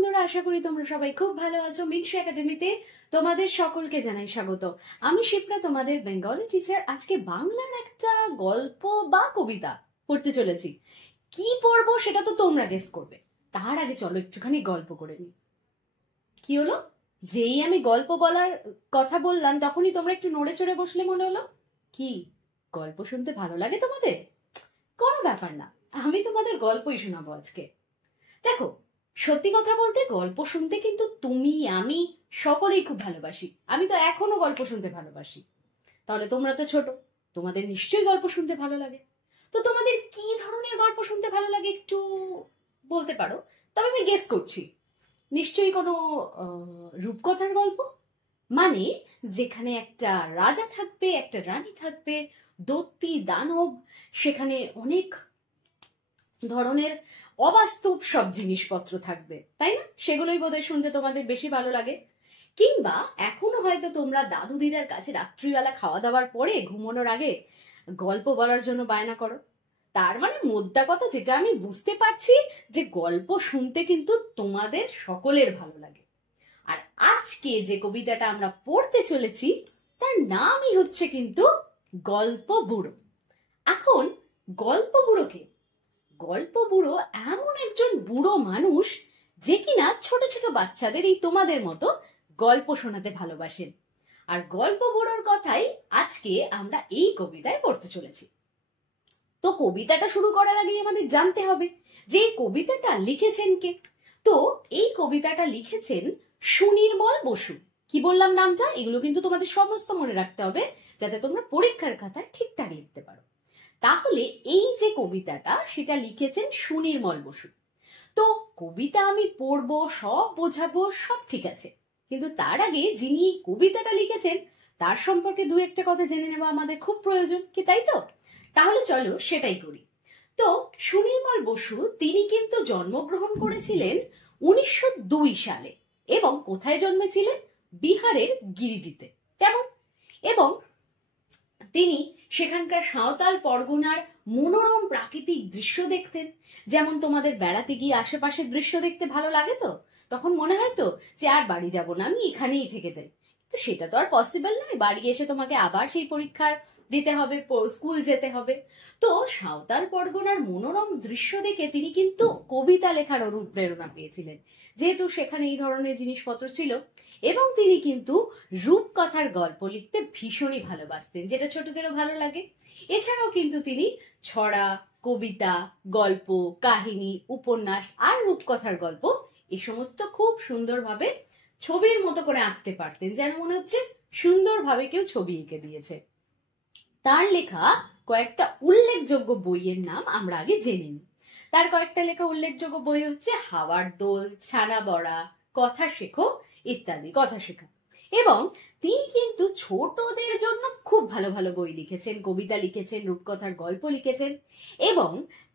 বন্ধুরা, আশা করি তোমরা সবাই খুব ভালো আছো। মিনসু একাডেমিতে তোমাদের সকলকে জানাই স্বাগত। আমি শিপ্রা, তোমাদের বেঙ্গলি টিচার। আজকে বাংলার একটা গল্প বা কবিতা পড়তে চলেছি। কি পড়বো সেটা তো তোমরা গেস করবে। তার আগে চলো একটুখানি গল্প করে নিই। কি হলো, যেই আমি গল্প বলার কথা বললাম তখনই তোমরা একটু নড়ে চড়ে বসলে মনে হলো। কি গল্প শুনতে ভালো লাগে তোমাদের? কোনো ব্যাপার না, আমি তোমাদের গল্পই শোনাবো আজকে। দেখো, সত্যি কথা বলতে গল্প শুনতে কিন্তু তুমি আমি সকলেই খুব ভালোবাসি। আমি তো এখনো গল্প শুনতে ভালোবাসি। তাহলে তোমরা তো ছোট, তোমাদের নিশ্চয়ই গল্প শুনতে ভালো লাগে। তো তোমাদের কি ধরনের গল্প শুনতে ভালো লাগে একটু বলতে পারো। তবে আমি গেস করছি, নিশ্চয়ই কোনো রূপকথার গল্প, মানে যেখানে একটা রাজা থাকবে, একটা রানী থাকবে, দৈত্যী দানব, সেখানে অনেক ধরনের অবাস্তব সব জিনিসপত্র থাকবে, তাই না? সেগুলোই বোধহয় শুনতে তোমাদের বেশি ভালো লাগে। কিংবা এখনো হয়তো তোমরা দাদু দিদার কাছে রাত্রিবেলা খাওয়া দাওয়ার পরে ঘুমানোর আগে গল্প বলার জন্য বায়না করো। তার মানে মোদ্দা কথা যেটা আমি বুঝতে পারছি, যে গল্প শুনতে কিন্তু তোমাদের সকলের ভালো লাগে। আর আজকে যে কবিতাটা আমরা পড়তে চলেছি তার নামই হচ্ছে কিন্তু গল্প বুড়ো। এখন গল্প বুড়োকে, গল্প বুড়ো এমন একজন বুড়ো মানুষ যে কিনা ছোট ছোট বাচ্চাদের এই তোমাদের মতো গল্প শোনাতে ভালোবাসেন। আর গল্প বুড়োর কথাই আজকে আমরা এই কবিতায় পড়তে চলেছি। তো কবিতাটা শুরু করার আগে আমাদের জানতে হবে যে এই কবিতাটা লিখেছেন কে। তো এই কবিতাটা লিখেছেন সুনির্মল বসু। কি বললাম নামটা? এগুলো কিন্তু তোমাদের সমস্ত মনে রাখতে হবে, যাতে তোমরা পরীক্ষার খাতায় ঠিকঠাক লিখতে পারো। তাহলে এই যে কবিতাটা, সেটা লিখেছেন সুনির্মল বসু। তো কবিতা আমি পড়বো, সব বোঝাবো, সব ঠিক আছে, কিন্তু তার আগে যিনি কবিতাটা লিখেছেন তার সম্পর্কে দু একটা কথা জেনে নেওয়া আমাদের খুব প্রয়োজন, কি তাই তো? তাহলে চলো সেটাই করি। তো সুনির্মল বসু তিনি কিন্তু জন্মগ্রহণ করেছিলেন 1902 সালে। এবং কোথায় জন্মেছিলেন? বিহারের গিরিডিতে। কেমন? এবং তিনি সেখানকার সাঁওতাল পরগনার মনোরম প্রাকৃতিক দৃশ্য দেখতেন। যেমন তোমাদের বেড়াতে গিয়ে আশেপাশের দৃশ্য দেখতে ভালো লাগে, তো তখন মনে হয় তো যে আর বাড়ি যাব না, আমি এখানেই থেকে যাই। তো সেটা তো আর পসিবল নয়, বাড়ি এসে তোমাকে আবার সেই পরীক্ষার দিতে হবে, স্কুল যেতে হবে। তো সাঁওতাল পরগনার মনোরম দৃশ্য দেখে তিনি কিন্তু কবিতা লেখার অনুপ্রেরণা পেয়েছিলেন, যেহেতু সেখানে এই ধরনের জিনিসপত্র ছিল। এবং তিনি কিন্তু রূপকথার গল্প লিখতে ভীষণই ভালোবাসতেন, যেটা ছোটদেরও ভালো লাগে। এছাড়াও কিন্তু তিনি ছড়া, কবিতা, গল্প, কাহিনী, উপন্যাস আর রূপকথার গল্প এ সমস্ত খুব সুন্দরভাবে ছবির মতো করে আঁকতে পারতেন, যেন মনে হচ্ছে সুন্দরভাবে কেউ ছবি এঁকে দিয়েছে। তার লেখা কয়েকটা উল্লেখযোগ্য বইয়ের নাম আমরা আগে জেনে নিই। তার কয়েকটা লেখা উল্লেখযোগ্য বই হচ্ছে হাওয়ার দোল, ছানা বড়া, কথা শেখো ইত্যাদি, কথা শেখা। এবং তিনি কিন্তু ছোটদের জন্য খুব ভালো ভালো বই লিখেছেন, কবিতা লিখেছেন, রূপকথার গল্প লিখেছেন। এবং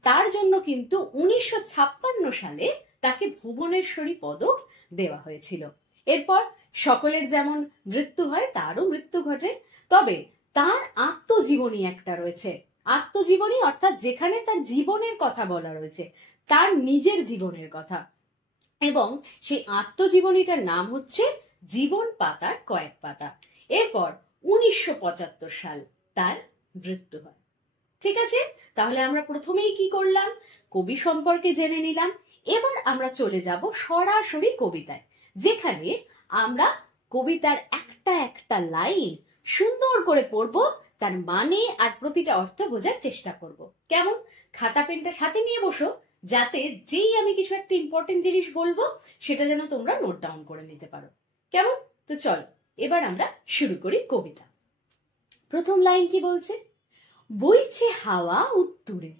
তার জন্য কিন্তু 1956 সালে তাকে ভুবনেশ্বরী পদক দেওয়া হয়েছিল। এরপর সকলের যেমন মৃত্যু হয়, তারও মৃত্যু ঘটে। তবে তার আত্মজীবনী একটা রয়েছে। আত্মজীবনী অর্থাৎ যেখানে তার জীবনের কথা বলা রয়েছে, তার নিজের জীবনের কথা। এবং সেই আত্মজীবনীটার নাম হচ্ছে জীবন পাতার কয়েক পাতা। এরপর 1975 সাল তার মৃত্যু হয়। ঠিক আছে, তাহলে আমরা প্রথমেই কি করলাম? কবি সম্পর্কে জেনে নিলাম। এবার আমরা চলে যাব সরাসরি কবিতায়, যেখানে আমরা কবিতার একটা একটা লাইন সুন্দর করে পড়বো, তার মানে আর প্রতিটা অর্থ বোঝার চেষ্টা করব। কেমন? খাতা পেনটা সাথে নিয়ে বসো, যাতে যেই আমি কিছু একটা ইম্পর্টেন্ট জিনিস বলবো সেটা যেন তোমরা নোট ডাউন করে নিতে পারো। কেমন? তো চল এবার আমরা শুরু করি কবিতা। প্রথম লাইন কি বলছে? বইছে হাওয়া উত্তুরে।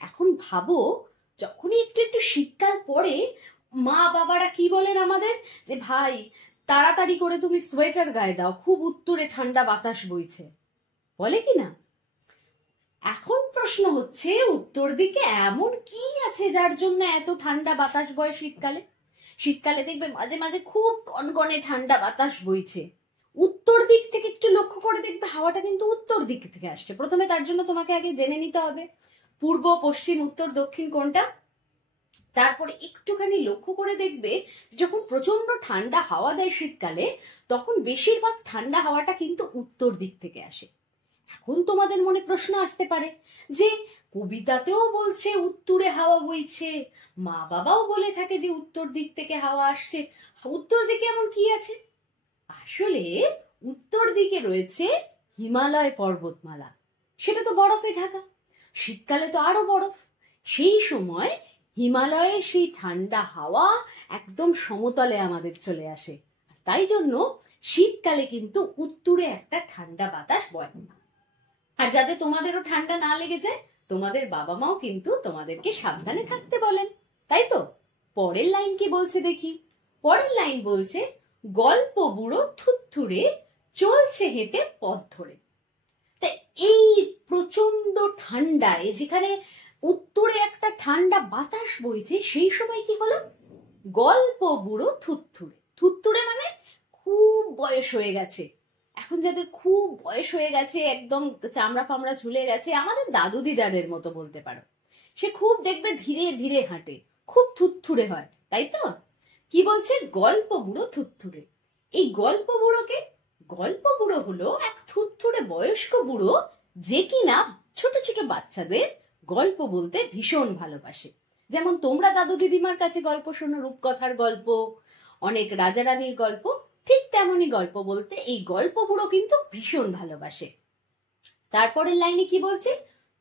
এখন ভাবো, যখনই একটু একটু শীতকাল পড়ে, মা বাবারা কি বলেন আমাদের, যে ভাই তাড়াতাড়ি করে তুমি সোয়েটার গায়ে দাও, খুব উত্তুরে ঠান্ডা বাতাস বইছে, বলে কি না? এখন প্রশ্ন হচ্ছে, উত্তর দিকে এমন কি আছে যার জন্য এত ঠান্ডা বাতাস বয় শীতকালে? শীতকালে দেখবে মাঝে মাঝে খুব কনকনে ঠান্ডা বাতাস বইছে। উত্তর দিক থেকে একটু লক্ষ্য করে দেখবে হাওয়াটা কিন্তু উত্তর দিক থেকে আসছে। প্রথমে তার জন্য তোমাকে আগে জেনে নিতে হবে পূর্ব, পশ্চিম, উত্তর, দক্ষিণ কোনটা। তারপরে একটুখানি লক্ষ্য করে দেখবে, যখন প্রচন্ড ঠান্ডা হাওয়া দেয় শীতকালে, তখন বেশিরভাগ ঠান্ডা হাওয়াটা কিন্তু উত্তর দিক থেকে আসে। এখন তোমাদের মনে প্রশ্ন আসতে পারে যে কবিতাতেও বলছে উত্তরে হাওয়া বইছে, মা বাবাও বলে থাকে যে উত্তর দিক থেকে হাওয়া আসছে, উত্তর দিকে এমন কি আছে? আসলে উত্তর দিকে রয়েছে হিমালয় পর্বতমালা, সেটা তো বরফে ঢাকা, শীতকালে তো আরো বরফ। সেই সময় হিমালয়ে সেই ঠান্ডা হাওয়া একদম সমতলে আমাদের চলে আসে, তাই জন্য শীতকালে কিন্তু উত্তরে একটা ঠান্ডা বাতাস বয়। আর যাতে তোমাদেরও ঠান্ডা না লেগে যায়, তোমাদের বাবা মাও কিন্তু তোমাদেরকে সাবধানে থাকতে বলেন, তাই তো? পরের লাইন কি বলছে দেখি। পরের লাইন বলছে, গল্প বুড়ো থুত্থুরে চলছে হেঁটে পথ ধরে। তা এই প্রচন্ড ঠান্ডায় যেখানে উত্তরে একটা ঠান্ডা বাতাস বইছে, সেই সময় কি হলো? গল্প বুড়ো থুত্থুরে, থুত্থুরে মানে খুব বয়স হয়ে গেছে, এখন যাদের খুব বয়স হয়ে গেছে, একদম চামড়া ফামড়া ঝুলে গেছে, আমাদের দাদু দিদাদের মতো বলতে পারো, সে খুব দেখবে ধীরে ধীরে হাঁটে, খুব থুত্থুরে হয়, তাই তো? কি বলছে? গল্প বুড়ো থুত্থুরে। এই গল্প বুড়োকে, গল্প বুড়ো হলো এক থুত্থুরে বয়স্ক বুড়ো, যে কিনা ছোট ছোট বাচ্চাদের গল্প বলতে ভীষণ ভালোবাসে। যেমন তোমরা দাদু দিদিমার কাছে গল্প শোনো, রূপকথার গল্প, অনেক রাজা রানীর গল্প, ঠিক তেমনই গল্প বলতে এই গল্প বুড়ো কিন্তু ভীষণ ভালোবাসে। তারপরের লাইনে কি বলছে?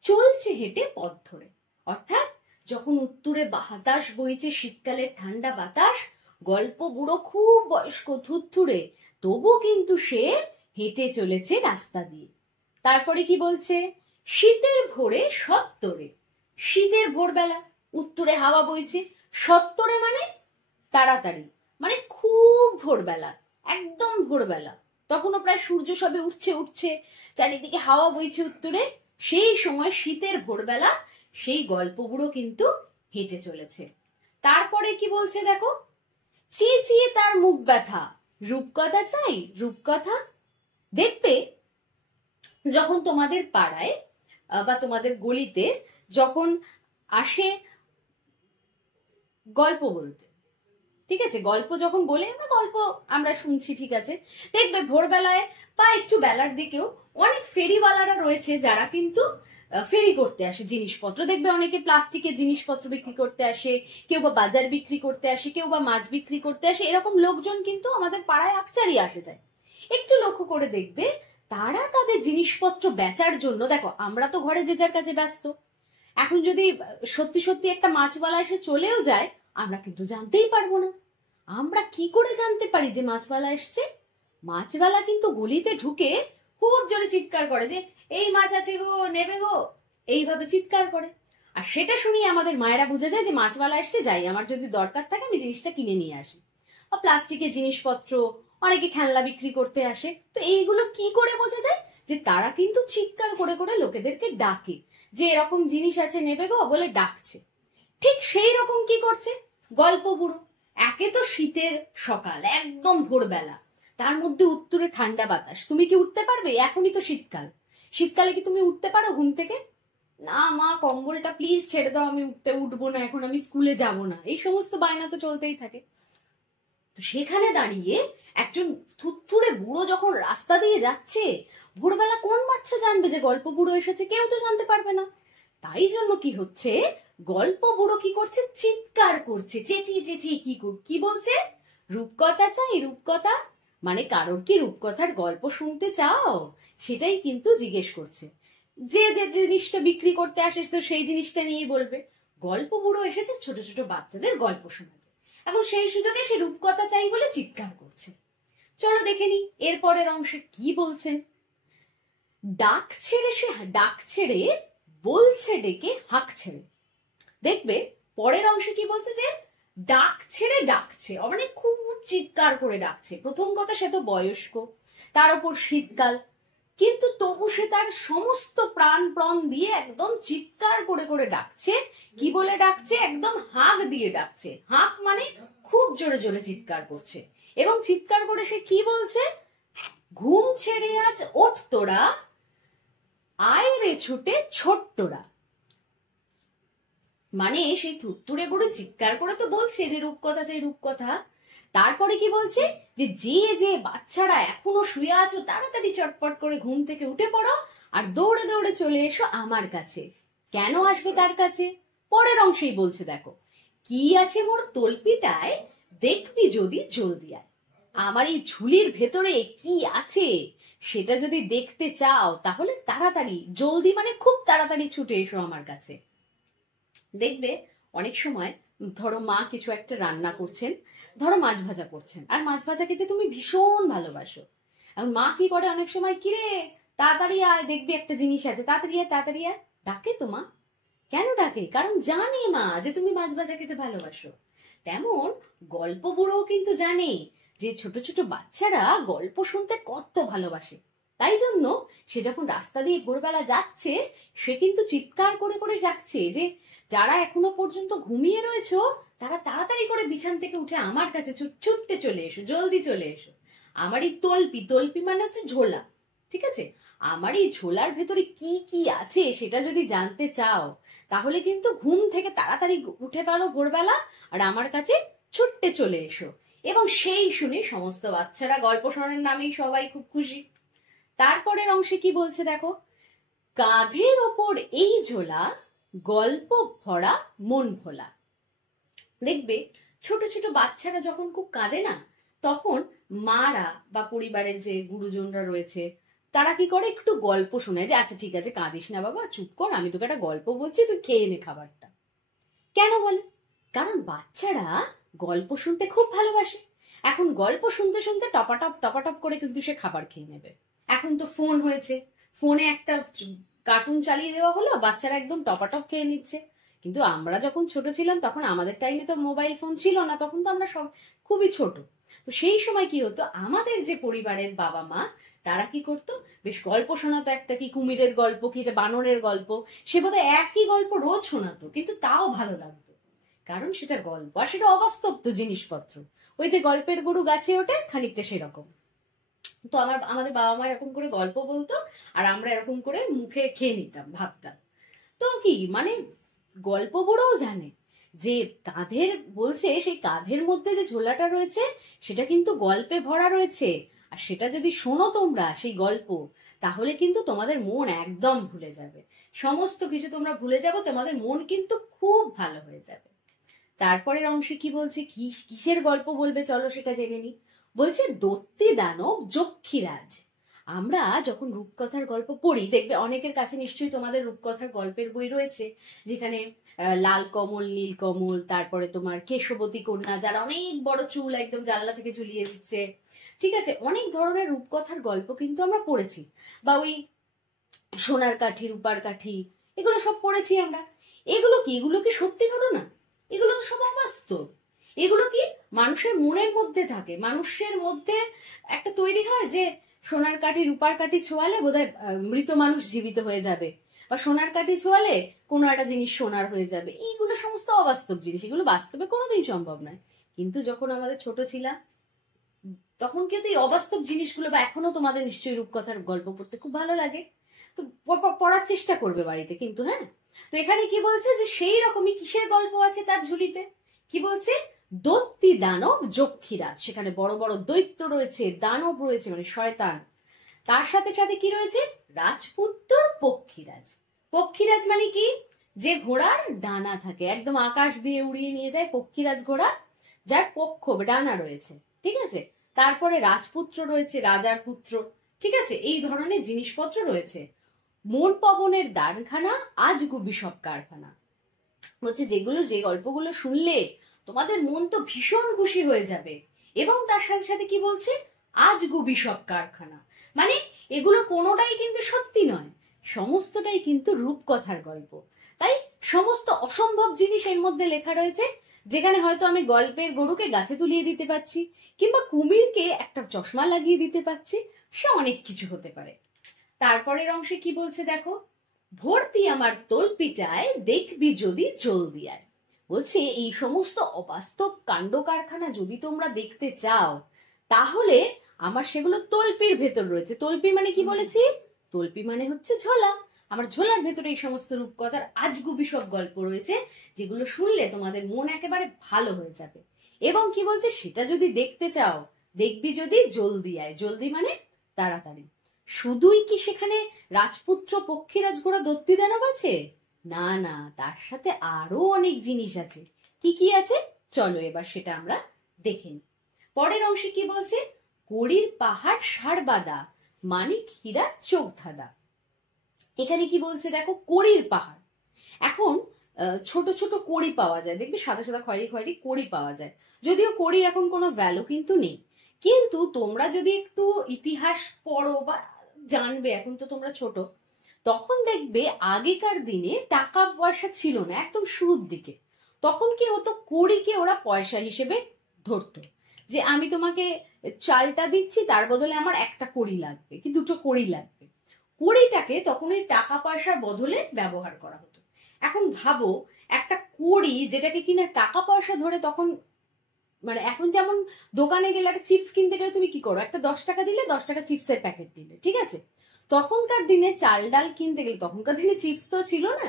চলছে হেঁটে পথ ধরে। অর্থাৎ যখন উত্তরে বাতাস বইছে, শীতকালের ঠান্ডা বাতাস, গল্প বুড়ো খুব বয়স্ক থুত্থুরে, তবু কিন্তু সে হেঁটে চলেছে রাস্তা দিয়ে। তারপরে কি বলছে? শীতের ভোরে সত্তরে, শীতের ভোরবেলা, উত্তরে হাওয়া বইছে, সত্তরে মানে তাড়াতাড়ি, মানে খুব ভোরবেলা, একদম ভোরবেলা, তখনও প্রায় সূর্য সবে উঠছে উঠছে, চারিদিকে হাওয়া বইছে উত্তরে, সেই সময় শীতের ভোরবেলা সেই গল্প বুড়ো কিন্তু হেঁটে চলেছে। তারপরে কি বলছে দেখো, চেঁচিয়ে তার মুখ ব্যথা, রূপকথা চাই রূপকথা। দেখবে যখন তোমাদের পাড়ায় বা তোমাদের গলিতে যখন আসে গল্প বলতে, ঠিক আছে, গল্প যখন বলে, আমরা শুনছি, ঠিক আছে, দেখবে ভোরবেলায় বা একটু বেলার দিকেও অনেক ফেরিওয়ালারা রয়েছে যারা কিন্তু ফেরি করতে আসে জিনিসপত্র। দেখবে অনেকে প্লাস্টিকের জিনিসপত্র বিক্রি করতে আসে, কেউ বা বাজার বিক্রি করতে আসে, কেউ বা মাছ বিক্রি করতে আসে, এরকম লোকজন কিন্তু আমাদের পাড়ায় আকচারি আসে যায়। একটু লক্ষ্য করে দেখবে তারা তাদের জিনিসপত্র বেচার জন্য, দেখো আমরা তো ঘরে যে যার কাছে ব্যস্ত, এখন যদি সত্যি সত্যি একটা মাছওয়ালা এসে চলেও যায়, আমরা কিন্তু জানতেই পারবো না। আমরা কি করে জানতে পারি যে মাছওয়ালা এসছে? মাছওয়ালা কিন্তু গলিতে ঢুকে খুব জোরে চিৎকার করে যে এই মাছ আছে গো, নেবে গো, এইভাবে চিৎকার করে। আর সেটা শুনিয়ে আমাদের মায়েরা বুঝে যায় যে মাছওয়ালা এসছে, যাই, আমার যদি দরকার থাকে আমি জিনিসটা কিনে নিয়ে আসি। বা প্লাস্টিকের জিনিসপত্র, অনেকে খেলনা বিক্রি করতে আসে, তো এইগুলো কি করে বোঝা যায়? যে তারা কিন্তু চিৎকার করে করে লোকেদেরকে ডাকে যে এরকম জিনিস আছে, নেবে গো, বলে ডাকছে। ঠিক সেই রকম কি করছে গল্প বুড়ো। একে তো শীতের সকাল, একদম ভোরবেলা, তার মধ্যে উত্তরে ঠান্ডা বাতাস, তুমি কি উঠতে পারবে? এখনই তো শীতকাল, শীতকালে কি তুমি উঠতে পারো ঘুম থেকে? না মা, কম্বলটা প্লিজ ছেড়ে দাও, আমি উঠবো না, এখন আমি স্কুলে যাব না, এই সমস্ত বায়না তো চলতেই থাকে। তো সেখানে দাঁড়িয়ে একজন থুত্থুরে বুড়ো যখন রাস্তা দিয়ে যাচ্ছে, ভোরবেলা কোন বাচ্চা জানবে যে গল্প বুড়ো এসেছে? কেউ তো জানতে পারবে না। তাই জন্য কি হচ্ছে, গল্প বুড়ো কি করছে? চিৎকার করছে, চেঁচিয়ে চেঁচিয়ে কি বলছে? রূপকথা চাই রূপকথা, মানে কারোর কি রূপকথার গল্প শুনতে চাও, সেটাই কিন্তু জিজ্ঞেস করছে। যে যে জিনিসটা বিক্রি করতে আসে তো সেই জিনিসটা নিয়েই বলবে। গল্প বুড়ো এসেছে ছোট ছোট বাচ্চাদের গল্প শোনাতে, এবং সেই সুযোগে সে রূপকথা চাই বলে চিৎকার করছে। চলো দেখে নি এরপরের অংশে কি বলছেন। ডাক ছেড়ে বলছে ডেকে হাঁক ছেড়ে। দেখবে পরের অংশে কি বলছে, যে ডাক ছেড়ে ডাকছে, মানে খুব চিৎকার করে ডাকছে। প্রথম কথা, সে তো বয়স্ক, তার উপর শীতকাল, কিন্তু তবু সে তার সমস্ত প্রাণ দিয়ে একদম চিৎকার করে করে ডাকছে। কি বলে ডাকছে? একদম হাঁক দিয়ে ডাকছে। হাঁক মানে খুব জোরে জোরে চিৎকার করছে। এবং চিৎকার করে সে কি বলছে? ঘুম ছেড়ে আজ ওঠ তোরা, আয় রে ছুটে ছোট্টরা। মানে সেই থুত্তুরে বুড়ো চিৎকার করে তো বলছে যে রূপকথা চাই রূপকথা। তারপরে কি বলছে যে যে যে বাচ্চারা এখনো শুয়ে আছো তাড়াতাড়ি চটপট করে ঘুম থেকে উঠে পড়ো আর দৌড়ে দৌড়ে চলে এসো আমার কাছে। কেন আসবে তার কাছে? পরের অংশেই বলছে, দেখো, কি আছে মোর তলপিটায় দেখবি যদি জলদি আয়। আমার এই ঝুলির ভেতরে কি আছে সেটা যদি দেখতে চাও তাহলে তাড়াতাড়ি, জলদি মানে খুব তাড়াতাড়ি ছুটে এসো আমার কাছে। দেখবে অনেক সময় ধরো মা কিছু একটা রান্না করছেন, ধরো মাছ ভাজা করছেন, আর মাছ ভাজা খেতে তুমি ভীষণ ভালোবাসো। এখন মা কি করে অনেক সময়, কিরে তাড়াতাড়ি আয় দেখবি একটা জিনিস আছে, তাড়াতাড়ি আয় তাড়াতাড়ি আয়, ডাকে তো মা। কেন ডাকে? কারণ জানে মা যে তুমি মাছ ভাজা খেতে ভালোবাসো। তেমন গল্প বুড়োও কিন্তু জানে যে ছোট ছোট বাচ্চারা গল্প শুনতে কত ভালোবাসে। তাই জন্য সে যখন রাস্তা দিয়ে ভোরবেলা যাচ্ছে সে কিন্তু চিৎকার করে করে ডাকছে যে যারা এখনো পর্যন্ত ঘুমিয়ে রয়েছো তারা তাড়াতাড়ি করে বিছান থেকে উঠে আমার কাছে ছুটতে চলে এসো, জলদি চলে এসো। আমার এই তলপি, তলপি মানে হচ্ছে ঝোলা, ঠিক আছে? আমার এই ঝোলার ভেতরে কি কি আছে সেটা যদি জানতে চাও তাহলে কিন্তু ঘুম থেকে তাড়াতাড়ি উঠে পারো ভোরবেলা আর আমার কাছে ছুটতে চলে এসো। এবং সেই শুনে সমস্ত বাচ্চারা গল্প শোনার নামেই সবাই খুব খুশি। তারপরের অংশে কি বলছে দেখো, কাঁধের ওপর এই ঝোলা গল্প ভরা মন ভোলা। দেখবে ছোট ছোট বাচ্চারা যখন খুব কাঁদে না তখন মারা বা পরিবারের যে গুরুজনরা রয়েছে তারা কি করে, একটু গল্প শোনায় যে আচ্ছা ঠিক আছে কাঁদিস না বাবা, চুপ কর, আমি তোকে একটা গল্প বলছি, তুই খেয়ে নে খাবারটা। কেন বলে? কারণ বাচ্চারা গল্প শুনতে খুব ভালোবাসে। এখন গল্প শুনতে শুনতে টপাটপ টপাটপ করে কিন্তু সে খাবার খেয়ে নেবে। এখন তো ফোন হয়েছে, ফোনে একটা কার্টুন চালিয়ে দেওয়া হলো, বাচ্চারা একদম টপাটপ খেয়ে নিচ্ছে। কিন্তু আমরা যখন ছোট ছিলাম তখন আমাদের টাইমে তো মোবাইল ফোন ছিল না, তখন তো আমরা সব খুবই ছোট। তো সেই সময় কি হতো, আমাদের যে পরিবারের বাবা মা তারা কি করতো, বেশ গল্প শোনাতো, একটা কি কুমিরের গল্প কি এটা বানরের গল্প, সে বোধহয় একই গল্প রোজ শোনাতো, কিন্তু তাও ভালো লাগতো কারণ সেটা গল্প আর সেটা অবাস্তব তো জিনিসপত্র। ওই যে গল্পের গরু গাছে ওঠে খানিকটা সেরকম। তো আমাদের বাবা মা এরকম করে গল্প বলতো আর আমরা এরকম করে মুখে খেয়ে নিতাম ভাতটা। তো কি মানে গল্প বুড়োও জানে যে কাঁধের, বলছে সেই কাঁধের মধ্যে যে ঝোলাটা রয়েছে সেটা কিন্তু গল্পে ভরা রয়েছে। আর সেটা যদি শোনো তোমরা সেই গল্প তাহলে কিন্তু তোমাদের মন একদম ভুলে যাবে, সমস্ত কিছু তোমরা ভুলে যাবে, তোমাদের মন কিন্তু খুব ভালো হয়ে যাবে। তারপরের অংশে কি বলছে, কিসের গল্প বলবে চলো সেটা জেনে নি। বলছে দৈত্যী দানব যক্ষীরাজ। আমরা যখন রূপকথার গল্প পড়ি দেখবে অনেকের কাছে নিশ্চয়ই তোমাদের রূপকথার গল্পের বই রয়েছে যেখানে লাল কমল নীল কমল, তারপরে তোমার কেশবতী কন্যা যার অনেক বড় চুল একদম জানলা থেকে ঝুলিয়ে দিচ্ছে, ঠিক আছে? অনেক ধরনের রূপকথার গল্প কিন্তু আমরা পড়েছি, বা ওই সোনার কাঠি রূপার কাঠি, এগুলো সব পড়েছি আমরা। এগুলো কি সত্যি ঘটনা? এগুলো তো সব অবাস্তব। এগুলো কি মানুষের মনের মধ্যে থাকে, মানুষের মধ্যে একটা তৈরি হয় যে সোনার কাঠি রূপার কাঠি ছোঁয়ালে বোধহয় মৃত মানুষ জীবিত হয়ে যাবে, বা সোনার কাঠি ছোঁয়ালে কোনো একটা জিনিস সোনার হয়ে যাবে। এইগুলো সমস্ত অবাস্তব জিনিস, এগুলো বাস্তবে কোনোদিন সম্ভব নয়। কিন্তু যখন আমাদের ছোট ছিলাম তখন কিন্তু এই অবাস্তব জিনিসগুলো, বা এখনো তোমাদের নিশ্চয়ই রূপকথার গল্প পড়তে খুব ভালো লাগে, তো পড়ার চেষ্টা করবে বাড়িতে কিন্তু, হ্যাঁ? তো এখানে কি বলছে যে সেই রকমই কিসের গল্প আছে তার ঝুলিতে, কি বলছে, দৈত্যী দানব যক্ষীরাজ। সেখানে বড় বড় দৈত্য রয়েছে, দানব রয়েছে মানে শয়তান, তার সাথে সাথে কি রয়েছে, রাজপুত্র পক্ষীরাজ। পক্ষীরাজ মানে কি, যে ঘোড়ার ডানা থাকে, একদম আকাশ দিয়ে উড়িয়ে নিয়ে যায় পক্ষীরাজ ঘোড়া, যার পক্ষ ডানা রয়েছে, ঠিক আছে? তারপরে রাজপুত্র রয়েছে, রাজার পুত্র, ঠিক আছে? এই ধরনের জিনিসপত্র রয়েছে। মন পবনের দানখানা আজ গুবি সব কারখানা। হচ্ছে যে গল্পগুলো শুনলে তোমাদের মন তো ভীষণ খুশি হয়ে যাবে। এবং তার সাথে সাথে কি বলছে, আজ গুবি সব কারখানা, মানে এগুলো কোনোটাই কিন্তু সত্যি নয়, সমস্তটাই কিন্তু রূপকথার গল্প। তাই সমস্ত অসম্ভব জিনিস এর মধ্যে লেখা রয়েছে, যেখানে হয়তো আমি গল্পের গরুকে গাছে তুলিয়ে দিতে পারছি, কিংবা কুমিরকে একটা চশমা লাগিয়ে দিতে পারছি, সে অনেক কিছু হতে পারে। তারপরের অংশে কি বলছে দেখো, ভর্তি আমার তলপিটায় দেখবি যদি জলদি আয়। বলছে এই সমস্ত অবাস্তব কাণ্ড কারখানা যদি তোমরা দেখতে চাও তাহলে আমার সেগুলো তলপির ভেতর রয়েছে। তলপি মানে কি বলেছি, তলপি মানে হচ্ছে ঝোলা। আমার ঝোলার ভেতরে এই সমস্ত রূপকথার আজগুবি সব গল্প রয়েছে, যেগুলো শুনলে তোমাদের মন একেবারে ভালো হয়ে যাবে। এবং কি বলছে, সেটা যদি দেখতে চাও, দেখবি যদি জলদি আয়। জলদি মানে তাড়াতাড়ি। শুধুই কি সেখানে রাজপুত্র পক্ষীরাজ ঘোড়া দত্তি দানব আছে? না না, তার সাথে আরো অনেক জিনিস আছে। কি কি আছে চলো এবার সেটা আমরা দেখে নিই। পরের অংশে কি বলছে, কড়ির পাহাড় সারবাদা, মানিক হীরা চোখ ধাঁধা। এখানে কি বলছে দেখো, কড়ির পাহাড়। এখন ছোট ছোট কড়ি পাওয়া যায়, দেখবি সাদা সাদা খয়েরি খয়েরি কড়ি পাওয়া যায়। যদিও কড়ির এখন কোনো ভ্যালু কিন্তু নেই, কিন্তু তোমরা যদি একটু ইতিহাস পড়ো বা জানবে, এখন তো তোমরা ছোট, তখন দেখবে আগেকার দিনে টাকা পয়সা ছিল না, একদম শুরুর দিকে। তখন কি হতো, কড়িকে ওরা পয়সা হিসেবে ধরতো, যে আমি তোমাকে চালটা দিচ্ছি, তার বদলে আমার একটা কড়ি লাগবে কি দুটো কড়ি লাগবে। কড়িটাকে তখন ওই টাকা পয়সার বদলে ব্যবহার করা হতো। এখন ভাবো, একটা কড়ি যেটাকে কিনা টাকা পয়সা ধরে তখন, মানে এখন যেমন দোকানে গেলে একটা চিপস কিনতে গেলে তুমি কি করো, একটা 10 টাকা দিলে 10 টাকা চিপসের প্যাকেট দিলে, ঠিক আছে। তখনকার দিনে চাল ডাল কিনতে গেলে, তখনকার দিনে চিপস তো ছিল না,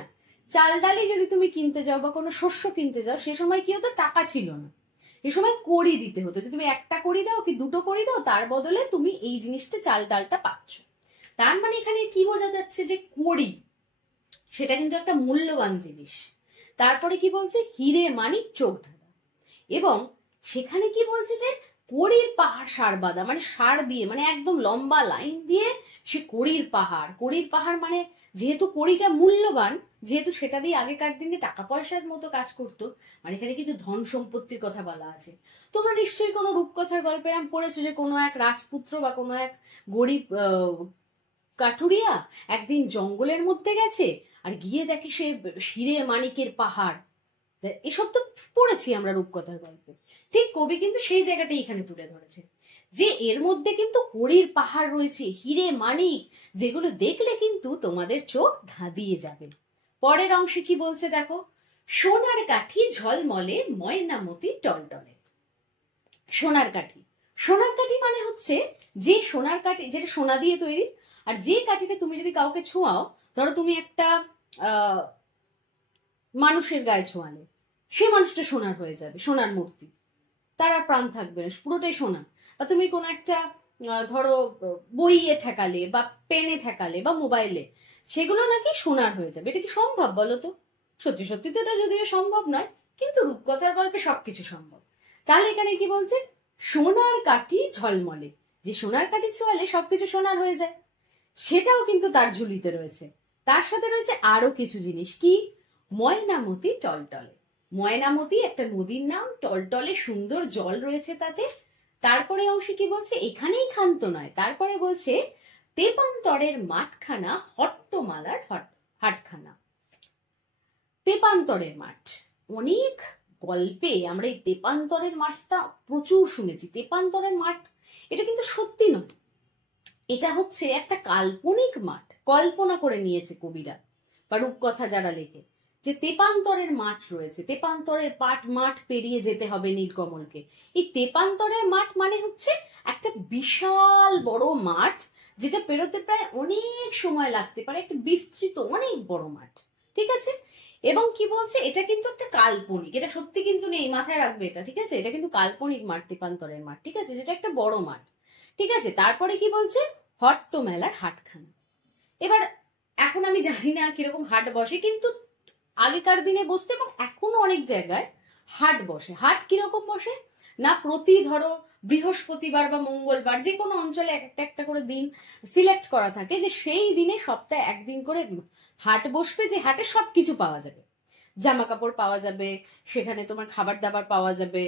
চাল ডালই যদি তুমি কিনতে যাও বা কোনো শস্য কিনতে যাও, সে সময় কি হতো, টাকা ছিল না, এ সময় কড়ি দিতে হতো, যে তুমি একটা কড়ি দাও কি দুটো কড়ি দাও, তার বদলে তুমি এই জিনিসটা চাল ডালটা পাচ্ছ। তার মানে এখানে কি বোঝা যাচ্ছে, যে কড়ি সেটা কিন্তু একটা মূল্যবান জিনিস। তারপরে কি বলছে, হিরে মানিক চোখ ধাঁধা। এবং সেখানে কি বলছে, যে কড়ির পাহাড় সারবাদা, মানে সার দিয়ে, মানে একদম লম্বা লাইন দিয়ে সে কড়ির পাহাড়। কড়ির পাহাড় মানে যেহেতু কড়িটা মূল্যবান, যেহেতু সেটা দিয়ে আগেকার দিনে টাকা পয়সার মতো কাজ করতো, মানে এখানে কিন্তু ধন সম্পত্তির কথা বলা আছে। তোমরা নিশ্চয়ই কোনো রূপকথার গল্পে এরকম পড়েছো, যে কোনো এক রাজপুত্র বা কোনো এক গরিব কাঠুরিয়া একদিন জঙ্গলের মধ্যে গেছে, আর গিয়ে দেখে সে হিরে মানিকের পাহাড়। এসব তো পড়েছি আমরা রূপকথার গল্পে। ঠিক কবি কিন্তু সেই জায়গাটাই এখানে তুলে ধরেছে, যে এর মধ্যে কিন্তু কড়ির পাহাড় রয়েছে, হিরে মানিক, যেগুলো দেখলে কিন্তু তোমাদের চোখ ধাঁধিয়ে যাবে। পরের অংশে কি বলছে দেখো, সোনার কাঠি ঝলমলে, ময়নামতি টলটলে। সোনার কাঠি, সোনার কাঠি মানে হচ্ছে যে সোনার কাঠি যেটা সোনা দিয়ে তৈরি, আর যে কাঠিটা তুমি যদি কাউকে ছোঁয়াও, ধরো তুমি একটা মানুষের গায়ে ছোঁয়ালে, সে মানুষটা সোনার হয়ে যাবে, সোনার মূর্তি, তার আর প্রাণ থাকবে না, পুরোটাই সোনা। বা তুমি কোনো একটা ধরো বইয়ে ঠেকালে বা পেনে ঠেকালে বা মোবাইলে, সেগুলো নাকি সোনার হয়ে যাবে। এটা কি সম্ভব বলো তো? সত্যি সত্যি তো এটা যদিও সম্ভব নয়, কিন্তু রূপকথার গল্পে সবকিছু সম্ভব। তাহলে এখানে কি বলছে, সোনার কাঠি ঝলমলে, যে সোনার কাঠি ছোঁয়ালে সবকিছু সোনার হয়ে যায়, সেটাও কিন্তু তার ঝুলিতে রয়েছে। তার সাথে রয়েছে আরো কিছু জিনিস, কি, ময়নামতি টলটলে। ময়নামতি একটা নদীর নাম, টলটলে সুন্দর জল রয়েছে তাতে। তারপরে অংশে কি বলছে, এখানেই ক্ষান্ত নয়, তারপরে বলছে তেপান্তরের মাঠখানা, হট্টমালার হাটখানা। তেপান্তরের মাঠ, অনেক গল্পে আমরা এই তেপান্তরের মাঠটা প্রচুর শুনেছি। তেপান্তরের মাঠ এটা কিন্তু সত্যি নয়, এটা হচ্ছে একটা কাল্পনিক মাঠ, কল্পনা করে নিয়েছে কবিরা বা রূপকথা যারা লেখে, যে তেপান্তরের মাঠ রয়েছে, তেপান্তরের মাঠ পেরিয়ে যেতে হবে নীলকমলকে। এই তেপান্তরের মাঠ মানে হচ্ছে একটা বিশাল বড় মাঠ, যেটা পেরোতে প্রায় অনেক সময় লাগতে পারে, একটা বিস্তৃত অনেক বড় মাঠ, ঠিক আছে। এবং কি বলছে, এটা কিন্তু একটা কাল্পনিক, এটা সত্যি কিন্তু নেই, মাথায় রাখবে এটা, ঠিক আছে। এটা কিন্তু কাল্পনিক মাঠ, তেপান্তরের মাঠ, ঠিক আছে, যেটা একটা বড় মাঠ, ঠিক আছে। তারপরে কি বলছে, হট্টমেলার হাটখানা। এবার এখন আমি জানি না কিরকম হাট বসে, কিন্তু আগেকার দিনে বসতো এবং এখনো অনেক জায়গায় হাট বসে। হাট কিরকম বসে না, প্রতি ধরো বৃহস্পতিবার বা মঙ্গলবার, যে কোনো অঞ্চলে একটা একটা করে দিন সিলেক্ট করা থাকে, যে সেই দিনে সপ্তাহে একদিন করে হাট বসবে, যে হাটে সবকিছু পাওয়া যাবে, জামা কাপড় পাওয়া যাবে, সেখানে তোমার খাবার দাবার পাওয়া যাবে,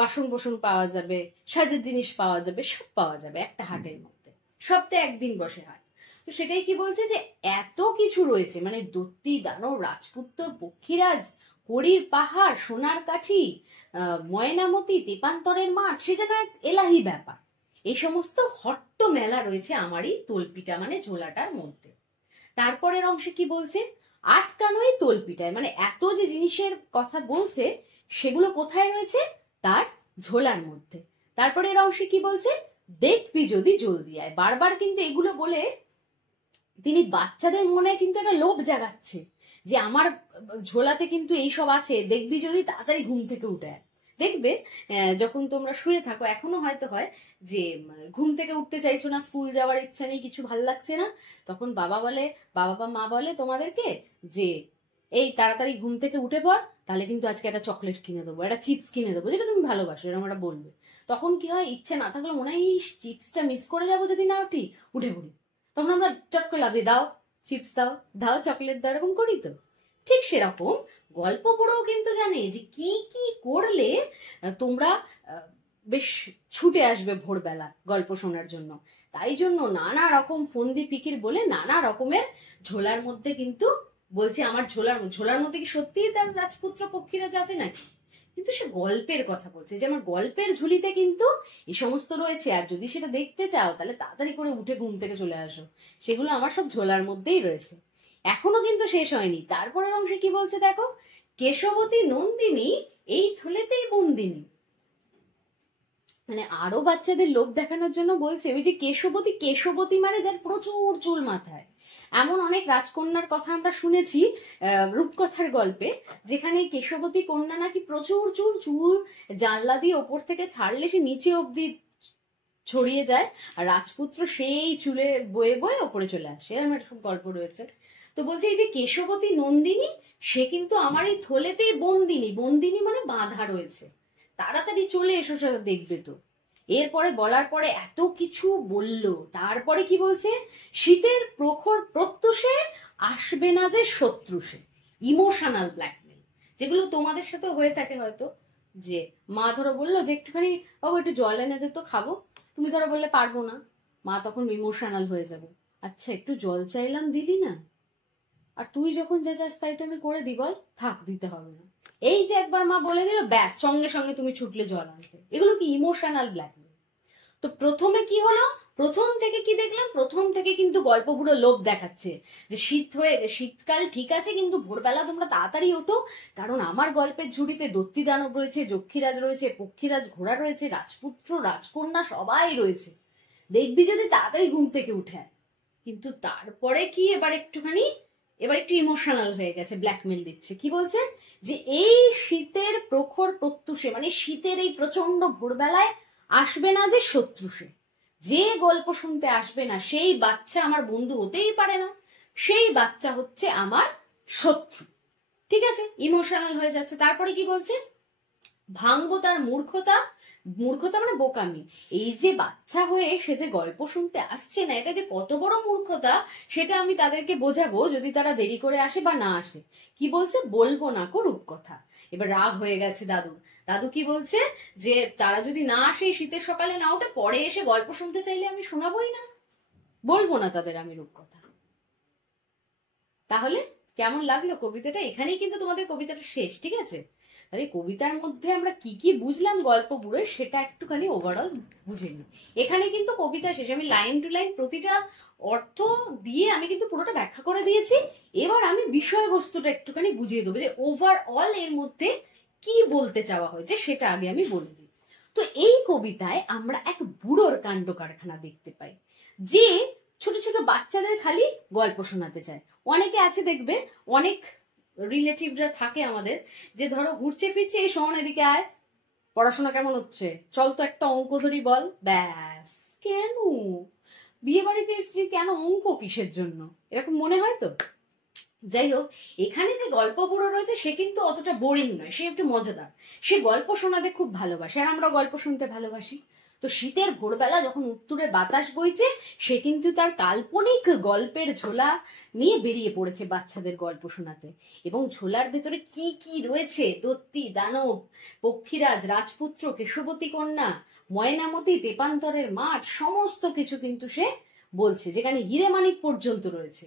বাসন বোসন পাওয়া যাবে, সাজের জিনিস পাওয়া যাবে, সব পাওয়া যাবে একটা হাটের মধ্যে। সপ্তাহে একদিন বসে হাট। তো সেটাই কি বলছে, যে এত কিছু রয়েছে, মানে দত্তি দানব, রাজপুত্র পক্ষীরাজ, কড়ির পাহাড়, সোনার কাঠি, ময়নামতি, তেপান্তরের মাঠ, সে যেন এক এলাহি ব্যাপার। এই সমস্ত হট্ট মেলা রয়েছে আমারই তোলপিটা মানে ঝোলাটার মধ্যে। তারপরের অংশে কি বলছে, আটকানোই তোলপিটায়, মানে এত যে জিনিসের কথা বলছে সেগুলো কোথায় রয়েছে, তার ঝোলার মধ্যে। তারপরে এর অংশে কি বলছে, দেখবি যদি জলদি আয়। বারবার কিন্তু এগুলো বলে তিনি বাচ্চাদের মনে কিন্তু একটা লোভ জাগাচ্ছে যে আমার ঝোলাতে কিন্তু এইসব আছে, দেখবি যদি তাড়াতাড়ি ঘুম থেকে উঠে আয়। দেখবে যখন তোমরা শুয়ে থাকো, এখনো হয়তো হয় যে ঘুম থেকে উঠতে চাইছো না, স্কুল যাওয়ার ইচ্ছা নেই, কিছু ভাল লাগছে না, তখন বাবা বা মা বলে তোমাদেরকে যে এই তাড়াতাড়ি ঘুম থেকে উঠে পড়, তাহলে কিন্তু আজকে একটা চকলেট কিনে দেবো, একটা চিপস কিনে দেবো, যেটা তুমি ভালোবাসো, এরকম একটা বলবে। তখন কি হয়, ইচ্ছে না থাকলে মনে হয় চিপসটা মিস করে যাবো যদি না উঠি, উঠে পড়ি, তখন আমরা চট করে লাভ দাও চিপস দাও, দাও চকলেট দাও, এরকম করি তো। ঠিক সেরকম গল্প পড়েও কিন্তু জানে যে কি কি করলে তোমরা বেশ ছুটে আসবে ভোরবেলা গল্প শোনার জন্য। তাই জন্য নানা রকম ফন্দি ফিকির বলে নানা রকমের ঝোলার মধ্যে কিন্তু বলছে, আমার ঝোলার মধ্যে কি সত্যিই তার রাজপুত্র পক্ষীরাজ আছে নাকি, কিন্তু সে গল্পের কথা বলছে যে আমার গল্পের ঝুলিতে কিন্তু এই সমস্ত রয়েছে, আর যদি সেটা দেখতে চাও তাহলে তাড়াতাড়ি করে উঠে ঘুম থেকে চলে আসো, সেগুলো আমার সব ঝোলার মধ্যেই রয়েছে। এখনো কিন্তু শেষ হয়নি, তারপরের অংশে কি বলছে দেখো, কেশবতী নন্দিনী এই থলেতেই বন্দিনী। মানে আরো বাচ্চাদের লোভ দেখানোর জন্য বলছে ওই যে কেশবতী মানে যার প্রচুর চুল মাথায়। এমন অনেক রাজকন্যার কথা আমরা শুনেছি রূপকথার গল্পে, যেখানে কেশবতী কন্যা নাকি প্রচুর চুল জানলা দিয়ে ওপর থেকে ছাড়লে সে নিচে অব্দি ছড়িয়ে যায়, আর রাজপুত্র সেই চুলে বয়ে বয়ে ওপরে চলে আসে, এরকম একটা সব গল্প রয়েছে। তো বলছে এই যে কেশবতী নন্দিনী, সে কিন্তু আমার এই থলেতেই বন্দিনী মানে বাঁধা রয়েছে, তাড়াতাড়ি চলে এসো, সেটা দেখবে তো। এরপরে বলার পরে এত কিছু বলল, তারপরে কি বলছে, শীতের প্রখর প্রত্যুষে আসবে না যে শত্রু সে। ইমোশনাল ব্ল্যাকমেল, যেগুলো তোমাদের সাথে হয়ে থাকে হয়তো, যে মা ধরো বললো যে একটুখানি বাবু একটু জল এনে দে তো খাবো, তুমি ধরো বললে পারবো না, মা তখন ইমোশনাল হয়ে যাবে, আচ্ছা একটু জল চাইলাম দিলি না, আর তুই যখন যা চাস তাই তো আমি করে দিই, বল থাক দিতে হবে না। এই যে একবার মা বলে দিল, ব্যাস সঙ্গে সঙ্গে তুমি ছুটলে জল আনতে, এগুলো কি ইমোশনাল ব্ল্যাকমেল। তো প্রথমে কি হলো, প্রথম থেকে কি দেখলাম, প্রথম থেকে কিন্তু গল্পগুলো লোভ দেখাচ্ছে যে শীতকাল ঠিক আছে, কিন্তু ভোরবেলা তোমরা তাড়াতাড়ি ওঠো, কারণ আমার গল্পের ঝুড়িতে দত্তি দানব রয়েছে, যক্ষীরাজ রয়েছে, পক্ষীরাজ ঘোড়া রয়েছে, রাজপুত্র রাজকন্যা সবাই রয়েছে, দেখবি যদি তাড়াতাড়ি ঘুম থেকে উঠে। কিন্তু তারপরে কি এবার একটু ইমোশনাল হয়ে গেছে, ব্ল্যাকমেল দিচ্ছে, কি বলছে যে এই শীতের প্রখর প্রত্যুষে, মানে শীতের এই প্রচন্ড ভোরবেলায় আসবে না যে শত্রু সে, যে গল্প শুনতে আসবে না সেই বাচ্চা আমার বন্ধু হতেই পারে না, সেই বাচ্চা হচ্ছে আমার শত্রু। ঠিক আছে, ইমোশনাল হয়ে যাচ্ছে। তারপরে কি বলছে, ভাঙবো তার মূর্খতা, মূর্খতা মানে বোকামি, এই যে বাচ্চা হয়ে সে যে গল্প শুনতে আসছে না, এটা যে কত বড় মূর্খতা সেটা আমি তাদেরকে বোঝাবো যদি তারা দেরি করে আসে বা না আসে। কি বলছে, বলবো না কো রূপকথা। এবার রাগ হয়ে গেছে দাদু কি বলছে যে তারা যদি না আসে শীতের সকালে না ওঠে, পরে এসে গল্প শুনতে চাইলে আমি শোনাবোই না, বলবো না তাদের আমি রূপকথা। তাহলে কেমন লাগলো কবিতাটা? এখানেই কিন্তু তোমাদের কবিতাটা শেষ, ঠিক আছে? তাহলে কবিতার মধ্যে আমরা কি কি বুঝলাম গল্প পুরো, সেটা একটুখানি ওভারঅল বুঝে নিই। এখানে কিন্তু কবিতা শেষ, আমি লাইন টু লাইন প্রতিটা অর্থ দিয়ে আমি কিন্তু পুরোটা ব্যাখ্যা করে দিয়েছি। এবার আমি বিষয়বস্তুটা একটুখানি বুঝিয়ে দেবো যে ওভারঅল এর মধ্যে কি বলতে চাওয়া হয়েছে, সেটা আগে আমি বলে দিই। তো এই কবিতায় আমরা এক বুড়োর কাণ্ড কারখানা দেখতে পাই, যে ছোট ছোট বাচ্চাদের খালি গল্প শোনাতে চায়। অনেকে আছে দেখবে, অনেক রিলেটিভরা থাকে আমাদের, যে ধরো ঘুরছে ফিরছে, এই শোন এদিকে আয়, পড়াশোনা কেমন হচ্ছে, চল তো একটা অঙ্ক ধরি বল, ব্যাস। কেন বিয়ে বাড়িতে এসছি, কেন অঙ্ক কিসের জন্য, এরকম মনে হয় তো। যাই হোক, এখানে যে গল্প বুড়ো রয়েছে সে কিন্তু অতটা বোরিং নয়, সে একটু মজাদার, সে গল্প শোনাতে খুব ভালোবাসে, আর আমরা গল্প শুনতে ভালোবাসি। তো শীতের ভোরবেলা যখন উত্তুরে বাতাস বইছে, সে কিন্তু তার কাল্পনিক গল্পের ঝোলা নিয়ে বেরিয়ে পড়েছে বাচ্চাদের গল্প শোনাতে। এবং ঝোলার ভেতরে কি কি রয়েছে, দত্তি দানব, পক্ষীরাজ, রাজপুত্র, কেশবতী কন্যা, ময়নামতি, তেপান্তরের মাঠ, সমস্ত কিছু কিন্তু সে বলছে, যেখানে হিরে মানিক পর্যন্ত রয়েছে।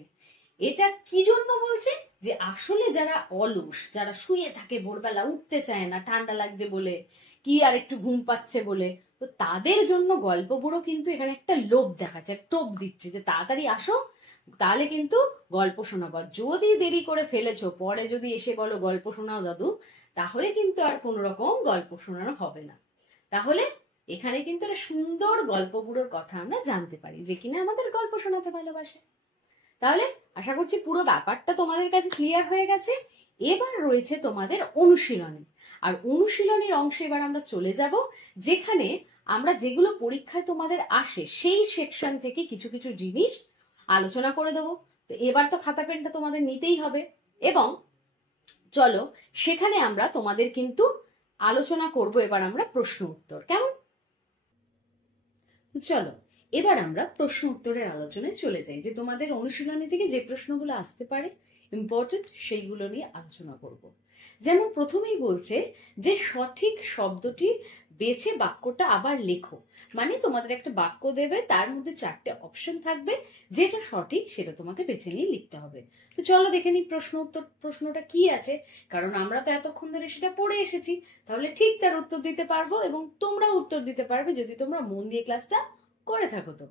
এটা কি জন্য বলছে, যে আসলে যারা অলস, যারা শুয়ে থাকে ভোরবেলা, উঠতে চায় না ঠান্ডা লাগছে বলে, কি আর একটু ঘুম পাচ্ছে বলে, তো তাদের জন্য গল্প বুড়ো কিন্তু এখানে একটা লোভ দেখাচ্ছে, টোপ দিচ্ছে যে তাড়াতাড়ি আসো, তাহলে কিন্তু গল্প শোনাবো, যদি দেরি করে ফেলেছো পরে যদি এসে বলো গল্প শোনাও দাদু, তাহলে কিন্তু আর কোন রকম গল্প শোনানো হবে না। তাহলে এখানে কিন্তু একটা সুন্দর গল্প বুড়োর কথা আমরা জানতে পারি, যে কিনা আমাদের গল্প শোনাতে ভালোবাসে। তাহলে আশা করছি পুরো ব্যাপারটা তোমাদের কাছে ক্লিয়ার হয়ে গেছে। এবার রয়েছে তোমাদের অনুশীলনী, আর অনুশীলনীর অংশে এবার আমরা চলে যাব, যেখানে আমরা যেগুলো পরীক্ষায় তোমাদের আসে সেই সেকশন থেকে কিছু কিছু জিনিস আলোচনা করে দেবো। তো এবার তো খাতা পেনটা তোমাদের নিতেই হবে, এবং চলো সেখানে আমরা তোমাদের কিন্তু আলোচনা করব এবার আমরা প্রশ্ন উত্তর। কেমন? চলো এবার আমরা প্রশ্ন উত্তরের আলোচনায় চলে যাই, যে তোমাদের অনুশীলনী থেকে যে প্রশ্নগুলো আসতে পারে ইম্পর্টেন্ট সেইগুলো নিয়ে আলোচনা করব। যেমন প্রথমেই বলছে যে সঠিক শব্দটি বেছে বাক্যটা আবার লেখো। মানে তোমাদের একটা বাক্য দেবে, তার মধ্যে 4টে অপশন থাকবে, যেটা সঠিক সেটা তোমাকে বেছে নিয়ে লিখতে হবে। তো চলো দেখে নিই প্রশ্ন উত্তর, প্রশ্নটা কি আছে, কারণ আমরা তো এতক্ষণ ধরে সেটা পড়ে এসেছি, তাহলে ঠিক তার উত্তর দিতে পারবো, এবং তোমরা উত্তর দিতে পারবে যদি তোমরা মন দিয়ে ক্লাসটা করে থাকো। তো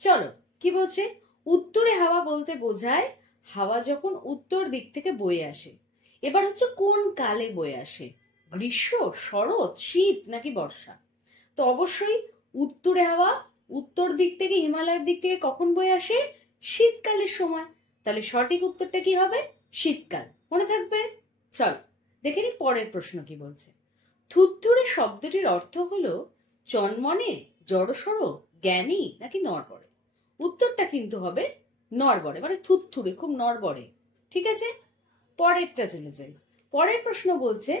চলো কি বলছে, উত্তরে হাওয়া বলতে বোঝায় হাওয়া যখন উত্তর দিক থেকে বয়ে আসে। এবার হচ্ছে কোন কালে বয়ে আসে, গ্রীষ্ম, শরৎ, শীত নাকি বর্ষা? তো অবশ্যই উত্তরে হাওয়া উত্তর দিক থেকে, হিমালয়ের দিক থেকে কখন বয়ে আসে? শীতকালের সময়। তাহলে সঠিক উত্তরটা কি হবে? শীতকাল। মনে থাকবে? চল দেখে নি পরের প্রশ্ন কি বলছে। থুত্তুরে শব্দটির অর্থ হলো চনমনে, জড়সড়, জ্ঞানী নাকি নড়বড়ে? উত্তরটা কিন্তু হবে নড়বড়ে, মানে থুত্থুরে, খুব নড়বড়ে। ঠিক আছে, পরেরটা চলে যাই। পরের প্রশ্ন বলছে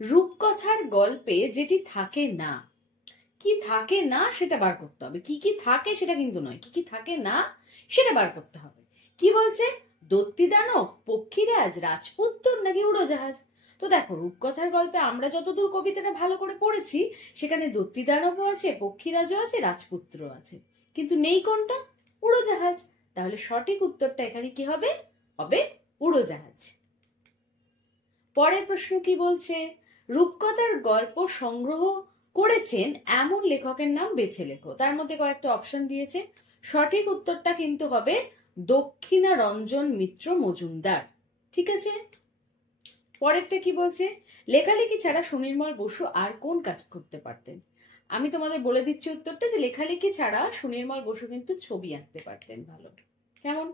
রূপকথার গল্পে যেটি থাকে না। কি থাকে না সেটা বার করতে হবে, কি কি থাকে সেটা কিন্তু নয়, কি কি থাকে না সেটা বার করতে হবে। কি বলছে, দত্তি দানব, পক্ষীরাজ, রাজপুত্তর নাকি উড়োজাহাজ? তো দেখো রূপকথার গল্পে আমরা যতদূর কবিতাটা ভালো করে পড়েছি, সেখানে দত্তি দানবও আছে, পক্ষীরাজও আছে, রাজপুত্র আছে, কিন্তু নেই কোনটা? উড়োজাহাজ। তাহলে সঠিক উত্তরটা এখানে কি হবে? হবে উড়োজাহাজ। পরের প্রশ্ন কি বলছে, রূপকথার গল্প সংগ্রহ করেছেন এমন লেখকের নাম বেছে লেখো। তার মধ্যে কয়েকটা অপশন দিয়েছে, সঠিক উত্তরটা কিন্তু হবে দক্ষিণারঞ্জন মিত্র মজুমদার। ঠিক আছে, পরেরটা কি বলছে, লেখালেখি ছাড়া সুনির্মল বসু আর কোন কাজ করতে পারতেন? আমি তোমাদের বলে দিচ্ছি উত্তরটা, যে লেখালেখি ছাড়া সুনির্মল বসু কিন্তু ছবি আঁকতে পারতেন ভালো। কেমন?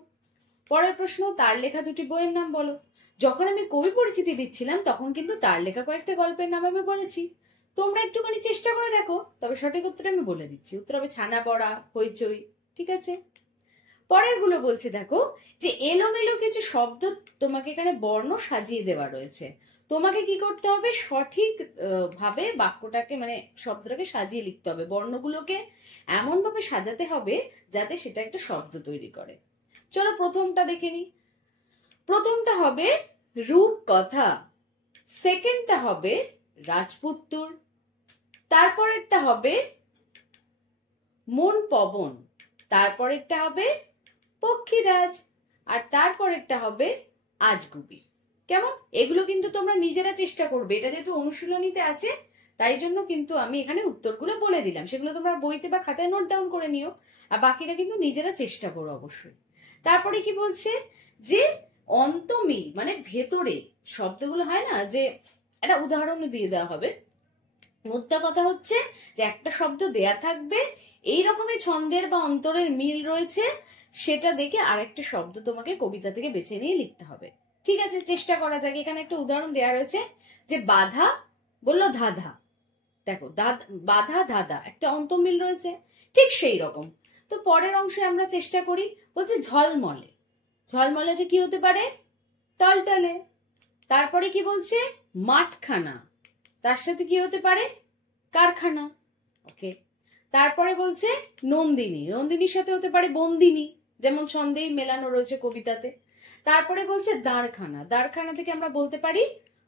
পরের প্রশ্ন, তার লেখা দুটি বইয়ের নাম বলো। যখন আমি কবি পরিচিতি দিচ্ছিলাম তখন কিন্তু তার লেখা কয়েকটা গল্পের নাম আমি বলেছি, তোমরা একটুখানি চেষ্টা করে দেখো, তবে সঠিক উত্তর আমি বলে দিচ্ছি, উত্তর হবে ছানা পড়া, হইচই। ঠিক আছে, পরের গুলো বলছে দেখো, যে এলোমেলো কিছু শব্দ তোমাকে এখানে বর্ণ সাজিয়ে দেওয়া রয়েছে, তোমাকে কি করতে হবে? সঠিক ভাবে বাক্যটাকে, মানে শব্দটাকে সাজিয়ে লিখতে হবে, বর্ণগুলোকে এমন ভাবে সাজাতে হবে যাতে সেটা একটা শব্দ তৈরি করে। চলো প্রথমটা দেখে নি। প্রথমটা হবে রূপকথা, সেকেন্ডটা হবে রাজপুত্তুর, তারপরেরটা হবে মন পবন, তারপরেরটা হবে পক্ষীরাজ, আর তারপরেরটা হবে আজগুবি। কেমন? এগুলো কিন্তু তোমরা নিজেরা চেষ্টা করবে, এটা যেহেতু অনুশীলনীতে আছে তাই জন্য কিন্তু আমি এখানে উত্তরগুলো বলে দিলাম, সেগুলো তোমরা বইতে বা খাতায় নোট ডাউন করে নিও, আর বাকিটা কিন্তু নিজেরা চেষ্টা করো অবশ্যই। তারপরে কি বলছে, যে অন্তমিল মানে ভেতরে শব্দগুলো হয় না, যে একটা উদাহরণ দিয়ে দেওয়া হবে। মোদ্দা কথা হচ্ছে যে একটা শব্দ দেয়া থাকবে, এই রকমের ছন্দের বা অন্তরের মিল রয়েছে, সেটা দেখে আরেকটা শব্দ তোমাকে কবিতা থেকে বেছে নিয়ে লিখতে হবে। ঠিক আছে, চেষ্টা করা যাক। এখানে একটা উদাহরণ দেওয়া রয়েছে, যে বাধা বললো ধাঁধা, দেখো বাধা ধাঁধা একটা অন্তমিল রয়েছে, ঠিক সেই রকম। তো পরের অংশে আমরা চেষ্টা করি, বলছে ঝলমলে, ঝলমলেটা কি হতে পারে? টলটলে। তারপরে কি বলছে, মাঠখানা, তার সাথে কি হতে পারে? কারখানা। ওকে, তারপরে বলছে নন্দিনী, নন্দিনীর সাথে হতে পারে বন্দিনী, যেমন ছন্দেই মেলানো রয়েছে কবিতাতে। তারপরে বলছে দাঁড়খানা, দাঁড়খানা থেকে আমরা বলতে পারি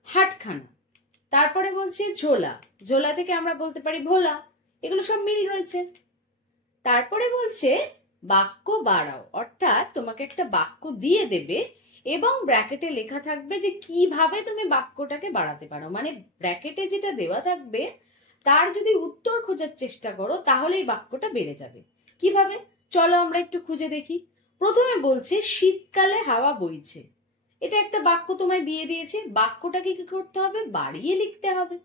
হাটখানা। তারপরে বলছে ঝোলা, ঝোলা থেকে আমরা বলতে পারি ভোলা, এগুলো সব মিল রয়েছে। তারপরে বলছে বাক্য বাড়াও, অর্থাৎ তোমাকে একটা বাক্য দিয়ে দেবে এবং ব্র্যাকেটে লেখা থাকবে যে কিভাবে তুমি বাক্যটাকে বাড়াতে পারো, মানে ব্র্যাকেটে যেটা দেওয়া থাকবে তার যদি উত্তর খোঁজার চেষ্টা করো তাহলে এই বাক্যটা বেড়ে যাবে। কিভাবে? চলো আমরা একটু খুঁজে দেখি। প্রথমে বলছে শীতকালে হাওয়া বইছে, এটা একটা বাক্য তোমায় দিয়ে দিয়েছে, বাক্যটাকে কি করতে হবে? বাড়িয়ে লিখতে হবে।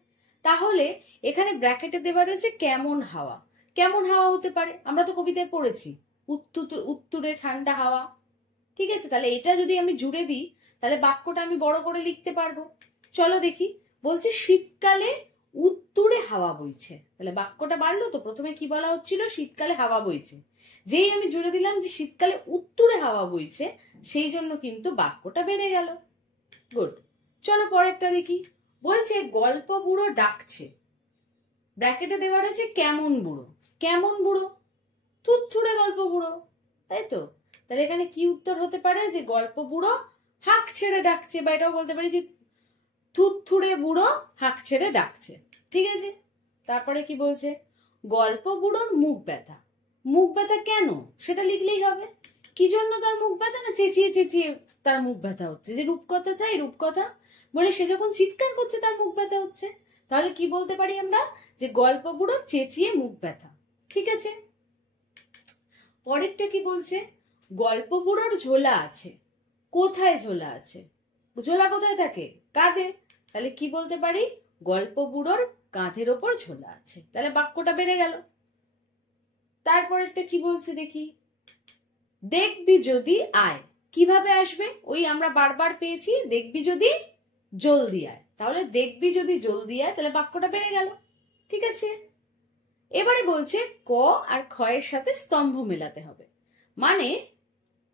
তাহলে এখানে ব্র্যাকেটে দেওয়া রয়েছে কেমন হাওয়া, কেমন হাওয়া হতে পারে? আমরা তো কবিতায় পড়েছি উত্তুরে ঠান্ডা হাওয়া, ঠিক আছে, তাহলে এটা যদি আমি জুড়ে দিই তাহলে বাক্যটা আমি বড় করে লিখতে পারবো। চলো দেখি, বলছে শীতকালে উত্তুরে হাওয়া বইছে, তাহলে বাক্যটা বাড়লো তো। প্রথমে কি বলা হচ্ছিল, শীতকালে হাওয়া বইছে, যেই আমি জুড়ে দিলাম যে শীতকালে উত্তুরে হাওয়া বইছে, সেই জন্য কিন্তু বাক্যটা বেড়ে গেল। গুড। চলো পরেরটা দেখি, বলছে গল্প বুড়ো ডাকছে, ব্র্যাকেটে দেওয়া রয়েছে কেমন বুড়ো। কেমন বুড়ো, থুরথুরে গল্প বুড়ো, তাই তো। তাহলে এখানে কি উত্তর হতে পারে, যে গল্প বুড়ো হাঁক ছেড়ে ডাকছে, বা এটাও বলতে পারি যে থুরথুরে বুড়ো হাঁক ছেড়ে ডাকছে। ঠিক আছে, তারপরে কি বলছে, গল্প বুড়োর মুখ ব্যথা। মুখ ব্যথা কেন সেটা লিখলেই হবে। কি জন্য তার মুখ ব্যথা, না চেঁচিয়ে চেঁচিয়ে তার মুখ ব্যথা হচ্ছে, যে রূপকথা চাই রূপকথা বলে সে যখন চিৎকার করছে তার মুখ ব্যথা হচ্ছে। তাহলে কি বলতে পারি আমরা, যে গল্প বুড়োর চেঁচিয়ে মুখ ব্যথা। ঠিক আছে, পরেরটা কি বলছে, গল্প বুড়োর ঝোলা আছে। কোথায় ঝোলা আছে, ঝোলা কোথায় থাকে, কাঁধে। তাহলে কি বলতে পারি, গল্প বুড়োর কাঁধের ওপর ঝোলা আছে। তাহলে বাক্যটা বেড়ে গেল। তারপরেরটা কি বলছে দেখি, দেখবি যদি আয়। কিভাবে আসবে, ওই আমরা বারবার পেয়েছি দেখবি যদি জলদি আয়, তাহলে দেখবি যদি জলদি আয়, তাহলে বাক্যটা বেড়ে গেল। ঠিক আছে, এবারে বলছে ক আর খ এর সাথে স্তম্ভ মেলাতে হবে। মানে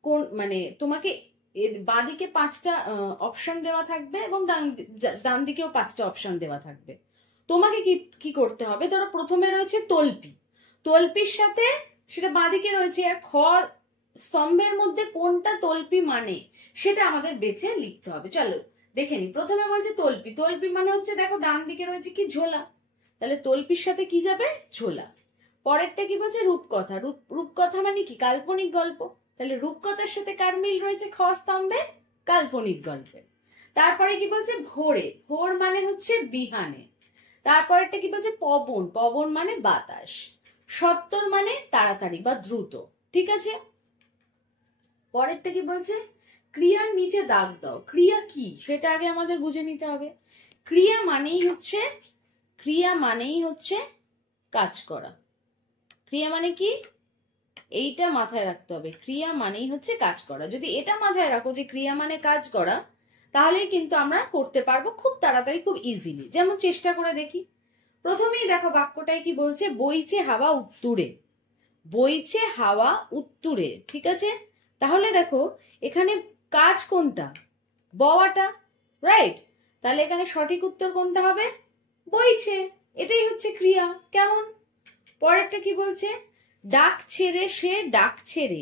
কোন, মানে তোমাকে বাঁদিকে 5টা অপশন দেওয়া থাকবে এবং ডান দিকেও 5টা অপশন দেওয়া থাকবে। তোমাকে কি কি করতে হবে, ধরো প্রথমে রয়েছে তল্পি, তল্পির সাথে সেটা বাঁদিকে রয়েছে, আর খ স্তম্ভের মধ্যে কোনটা তল্পি মানে সেটা আমাদের বেছে লিখতে হবে। চলো দেখে নি। প্রথমে বলছে তল্পি, তল্পি মানে হচ্ছে দেখো ডান দিকে রয়েছে কি ঝোলা, তাহলে তল্পির সাথে কি যাবে, ঝোলা। পরেরটা কি বলছে, রূপকথা। রূপকথা মানে কি, কাল্পনিক গল্প, তাহলে রূপকথার সাথে কার মিল রয়েছে, খ স্তম্ভে, কাল্পনিক গল্পের। তারপরে কি বলছে ভোরে, ভোর মানে হচ্ছে বিহানে। তারপরেরটা কি বলছে পবন, পবন মানে বাতাস। সত্তর মানে তাড়াতাড়ি বা দ্রুত। ঠিক আছে, পরেরটা কি বলছে ক্রিয়ার নিচে দাগ দাও। ক্রিয়া কি সেটা আগে আমাদের বুঝে নিতে হবে। ক্রিয়া মানেই হচ্ছে কাজ করা। ক্রিয়া মানে কি, এইটা মাথায় রাখতে হবে, ক্রিয়া মানেই হচ্ছে কাজ করা। যদি এটা মাথায় রাখো যে ক্রিয়া মানে কাজ করা, তাহলেই কিন্তু আমরা করতে পারবো খুব তাড়াতাড়ি, খুব ইজিলি। যেমন চেষ্টা করে দেখি। প্রথমেই দেখো বাক্যটাই কি বলছে, বইছে হাওয়া উত্তুরে, বইছে হাওয়া উত্তুরে। ঠিক আছে, তাহলে দেখো এখানে কাজ কোনটা, বওয়াটা, রাইট। তাহলে এখানে সঠিক উত্তর কোনটা হবে, বইছে, এটাই হচ্ছে ক্রিয়া। কেমন, পরেরটা কি বলছে, ডাক ছেড়ে সে ডাক ছেড়ে,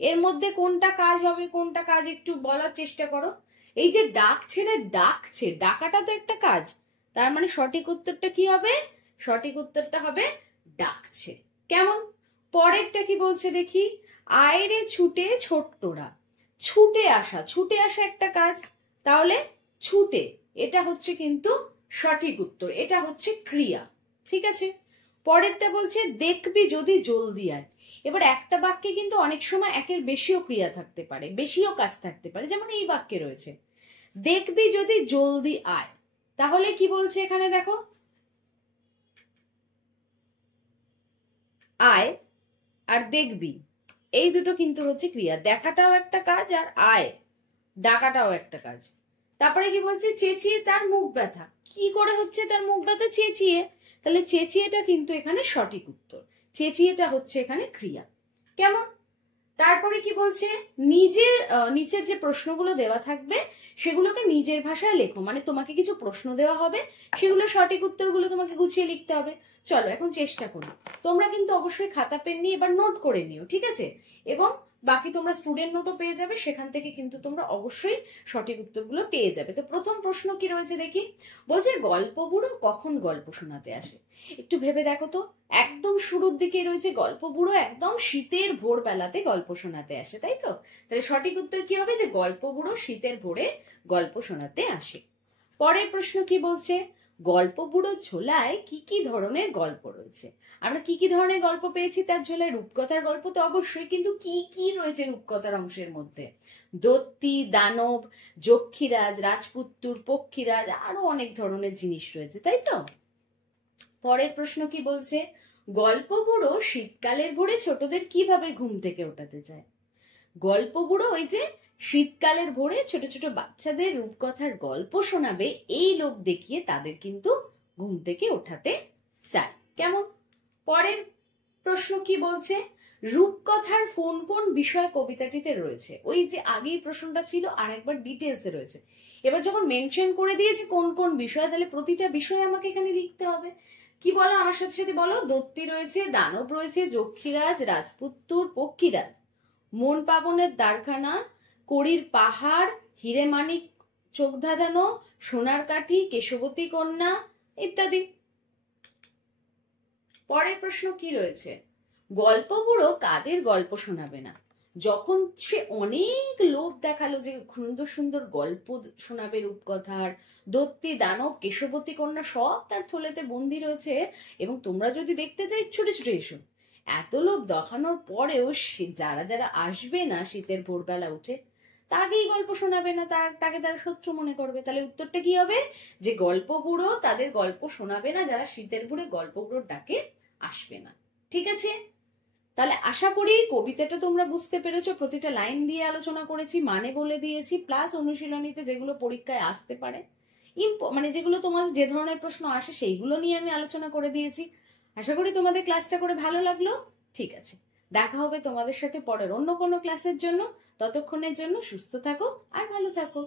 এর মধ্যে কোনটা কাজ হবে, কোনটা কাজ একটু বলার চেষ্টা করো। এই যে ডাক ছেড়ে ডাকছে, ডাকাটা তো একটা কাজ, তার মানে সঠিক উত্তরটা কি হবে, সঠিক উত্তরটা হবে ডাকছে। কেমন, পরেরটা কি বলছে দেখি, আয়রে ছুটে ছোট্টরা। ছুটে আসা, ছুটে আসা একটা কাজ, তাহলে ছুটে, এটা হচ্ছে কিন্তু সঠিক উত্তর, এটা হচ্ছে ক্রিয়া। ঠিক আছে, পরেরটা বলছে দেখবি যদি জলদি আয়। এবার একটা বাক্যে কিন্তু অনেক সময় একের বেশিও ক্রিয়া থাকতে পারে, বেশিও কাজ থাকতে পারে, যেমন এই বাক্যে রয়েছে দেখবি যদি জলদি আয়। তাহলে কি বলছে এখানে দেখো, আয় আর দেখবি এই দুটো কিন্তু হচ্ছে ক্রিয়া, দেখাটাও একটা কাজ আর আয় ডাকাটাও একটা কাজ। তারপরে কি বলছে চেঁচিয়ে তার মুখ ব্যথা। কি করে হচ্ছে তার মুখ ব্যথা, চেঁচিয়ে, তাহলে চেঁচিয়েটা কিন্তু এখানে সঠিক উত্তর, চেঁচিয়েটা হচ্ছে এখানে ক্রিয়া। কেমন, তারপরে কি বলছে নিচের যে প্রশ্নগুলো দেওয়া থাকবে সেগুলোকে নিজের ভাষায় লেখো। মানে তোমাকে কিছু প্রশ্ন দেওয়া হবে, সেগুলো সঠিক উত্তরগুলো তোমাকে গুছিয়ে লিখতে হবে। চলো এখন চেষ্টা করি। তোমরা কিন্তু অবশ্যই খাতা পেন নিয়ে এবার নোট করে নিও, ঠিক আছে। এবং বাকি তোমরা স্টুডেন্ট নোটও পেয়ে যাবে, সেখান থেকে কিন্তু তোমরা অবশ্যই সঠিক উত্তরগুলো পেয়ে যাবে। তো প্রথম প্রশ্ন কি রয়েছে দেখি, বলছে গল্প বুড়ো কখন গল্প শোনাতে আসে। একটু ভেবে দেখো তো, একদম শুরুর দিকে রয়েছে গল্প বুড়ো একদম শীতের ভোরবেলাতে গল্প শোনাতে আসে, তাই তো। তাহলে সঠিক উত্তর কি হবে, যে গল্প বুড়ো শীতের ভোরে গল্প শোনাতে আসে। পরের প্রশ্ন কি বলছে, গল্প বুড়ো ঝোলায় কি কি ধরনের গল্প রয়েছে। আমরা কি কি ধরনের গল্প পেয়েছি তার ঝোলায়, রূপকথার গল্প তো অবশ্যই, কিন্তু কি কি রয়েছে রূপকথার অংশের মধ্যে, দত্তি, দানব, যক্ষীরাজ, রাজপুত্তুর, পক্ষীরাজ, আরো অনেক ধরনের জিনিস রয়েছে, তাই তো। পরের প্রশ্ন কি বলছে, গল্প বুড়ো শীতকালের ভোরে ছোটদের কিভাবে ঘুম থেকে ওঠাতে চায়। গল্প বুড়ো ওই যে শীতকালের ভোরে ছোট ছোট বাচ্চাদের রূপকথার গল্প শোনাবে এই লোক দেখিয়ে তাদের কিন্তু ঘুম থেকে ওঠাতে চায়। কেমন? পরের প্রশ্ন কি বলছে, রূপকথার কোন কোন বিষয় কবিতাটিতে রয়েছে? ওই যে আগেই প্রশ্নটা ছিল, আর একবার ডিটেলসে রয়েছে। এবার যখন মেনশন করে দিয়েছে কোন কোন বিষয়, তাহলে প্রতিটা বিষয় আমাকে এখানে লিখতে হবে। কি বলো আমার সাথে সাথে বলো। দত্তি রয়েছে, দানব রয়েছে, যক্ষীরাজ, রাজপুত্তুর, পক্ষীরাজ, মন পাবনের দ্বারখানা, কড়ির পাহাড়, হিরে মানিক চোখ ধাঁধানো, সোনার কাঠি, কেশবতী কন্যা ইত্যাদি। পরের প্রশ্ন কি রয়েছে, গল্প বুড়ো কাদের গল্প শোনাবে না? যখন সে অনেক লোভ দেখালো যে সুন্দর সুন্দর গল্প শোনাবে রূপকথার, দত্তি, দানব, কেশবতী কন্যা সব তার থলেতে বন্দি রয়েছে, এবং তোমরা যদি দেখতে চাই ছুটে ছুটে এসো। এত লোভ দেখানোর পরেও যারা যারা আসবে না শীতের ভোরবেলা উঠে, তাকেই গল্প শোনাবে না, তাকে তারা শত্রু মনে করবে। তাহলে উত্তরটা কি হবে, যে গল্প বুড়ো তাদের গল্প শোনাবে না যারা শীতের ভোরে গল্প বুড়োর ডাকে আসবে না। ঠিক আছে? তাহলে আশা করি কবিতাটা তোমরা বুঝতে পেরেছো। প্রতিটা লাইন দিয়ে আলোচনা করেছি, মানে বলে দিয়েছি, প্লাস অনুশীলনীতে যেগুলো পরীক্ষায় আসতে পারে, মানে যেগুলো তোমার যে ধরনের প্রশ্ন আসে সেইগুলো নিয়ে আমি আলোচনা করে দিয়েছি। আশা করি তোমাদের ক্লাসটা করে ভালো লাগলো। ঠিক আছে, দেখা হবে তোমাদের সাথে পরের অন্য কোনো ক্লাসের জন্য। ততক্ষণের জন্য সুস্থ থাকো আর ভালো থাকো।